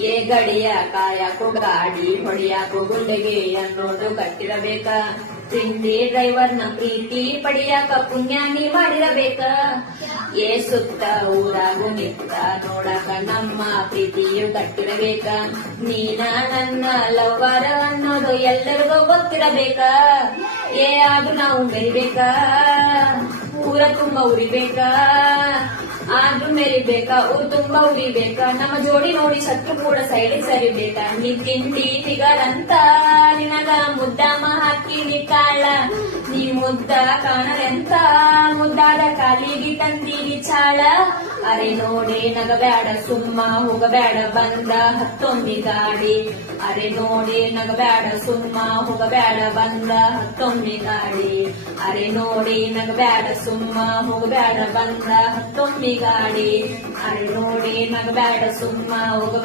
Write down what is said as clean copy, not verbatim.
ಏ ಗಡಿಯ ಕಾಯಕು ಗಾಡಿ ಹೊಡಿಯಾಕು ಗುಂಡೆಗೆ ಅನ್ನೋದು ಕಟ್ಟಿರಬೇಕ. ತಿಂಡಿ ಡ್ರೈವರ್ನ ಪ್ರೀತಿ ಪಡಿಯಾಕ ಪುಣ್ಯಾನಿ ಮಾಡಿರಬೇಕ. ಏ ಸುತ್ತ ಊರಾಗು ನಿತ್ತ ನೋಡಕ ನಮ್ಮ ಪ್ರೀತಿಯು ಕಟ್ಟಿರಬೇಕ. ನೀನ ನನ್ನ ಲವ್ವರ ಅನ್ನೋದು ಎಲ್ಲರಿಗೂ ಗೊತ್ತಿರಬೇಕ. ಏ ಅದು ನಾವು ಮೆರಿಬೇಕ, ಊರ ತುಂಬಾ ಉರಿಬೇಕ. ಆದ್ರೂ ಮೆರಿಬೇಕ, ಊರು ತುಂಬಾ ಉರಿಬೇಕ. ನಮ್ಮ ಜೋಡಿ ನೋಡಿ ಶತ್ರು ಕೂಡ ಸೈಡಿಗೆ ಸರಿಬೇಕ. ನೀ ತಿಂಡಿ ಫಿಗರ್ ಅಂತ ನಿನಗ ಮುದ್ದಾಮ ಹಾಕಿನಿ ಕಾಳ. ನೀ ಮುದ್ದ ಕಾಣಲೆಂತ ಮುದ್ದಾದ ಕಾಲಿಗೆ ತಂದಿರಿ ಚಾಳ. ಅರೆ ನೋಡೆ ನಗಬ್ಯಾಡ ಸುಮ್ಮ ಹೋಗಬ್ಯಾಡ ಬಂದ ಹತ್ತೊಮ್ಮೆ ಗಾಡಿ. ಅರೆ ನೋಡೆ ನಗಬ್ಯಾಡ ಸುಮ್ಮ ಹೋಗಬ್ಯಾಡ ಬಂದ ಹತ್ತೊಮ್ಮೆ ಗಾಡಿ. ಅರೆ ನೋಡಿ ನಗಬ್ಯಾಡ ಸುಮ್ಮ ಹೋಗಬ್ಯಾಡ ಬಂದ ಹತ್ತೊಮ್ಮೆ ಗಾಡಿ. ಅರೆ ನೋಡಿ ನಗಬ್ಯಾಡ ಸುಮ್ಮ ಹೋಗಬ್ಯಾಡ